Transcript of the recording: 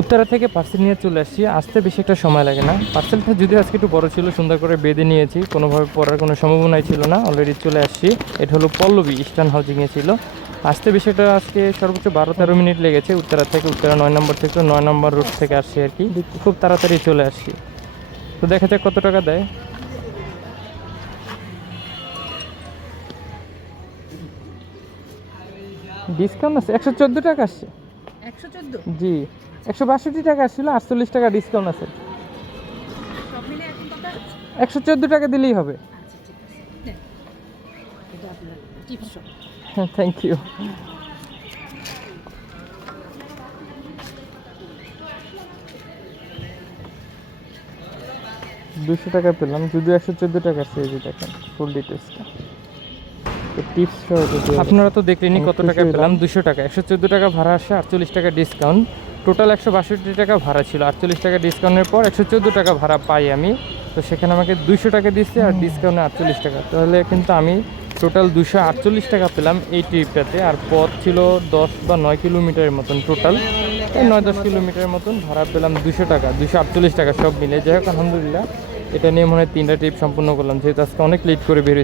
উত্তরা থেকে পার্সেল নিয়ে চলে আসছি। আসতে বেশি একটা সময় লাগে না। পার্সেলটা যদিও আজকে একটু বড় ছিল, সুন্দর করে বেঁধে নিয়েছি, কোনোভাবে পড়ার কোনো সম্ভাবনাই ছিল না। অলরেডি চলে আসছি। এটা হলো পল্লবী ইস্টার্ন হাউজিংয়ে ছিল। আসতে বেশি একটা আজকে সর্বোচ্চ 12-13 মিনিট লেগেছে। উত্তরা থেকে, উত্তরা 9 নম্বর থেকে, 9 নম্বর রুট থেকে আসছি আর কি। খুব তাড়াতাড়ি চলে আসছি। তো দেখা যাক কত টাকা দেয়। ডিসকাউন্ট আছে, 114 টাকা আসছে। 114 জি, 162 টাকা আসছিল, 48 টাকা ডিসকাউন্ট আছে। সব মিলে এখন কত হচ্ছে? 114 টাকা দিলেই হবে। আচ্ছা ঠিক আছে দেন, এটা আপনার টিপস। হ্যাঁ, থ্যাংক ইউ। 200 টাকা পেলাম, যদিও 114 টাকা আছে। এই যে দেখেন ফুল ডিটেলসটা, টিপস সহ যদি আপনারা তো দেখলেনই কত টাকা পেলাম। 200 টাকা, 114 টাকা ভাড়া আসে, 48 টাকা ডিসকাউন্ট। টোটাল 162 টাকা ভাড়া ছিল। 48 টাকা ডিসকাউন্টের পর 114 টাকা ভাড়া পাই আমি। তো সেখানে আমাকে 200 টাকা দিচ্ছে আর ডিসকাউন্টে 48 টাকা, তাহলে কিন্তু আমি টোটাল 248 টাকা পেলাম এই ট্রিপটাতে। আর পথ ছিল 10 বা 9 কিলোমিটারের মতন, টোটাল এই 9-10 কিলোমিটারের মতন ভাড়া পেলাম। 200 টাকা, 248 টাকা সব মিলে। যাই হোক, আলহামদুলিল্লাহ, এটা নিয়ে মনে হয় 3টা ট্রিপ সম্পূর্ণ করলাম, যেহেতু আজকে অনেক লেট করে বেরিয়েছি।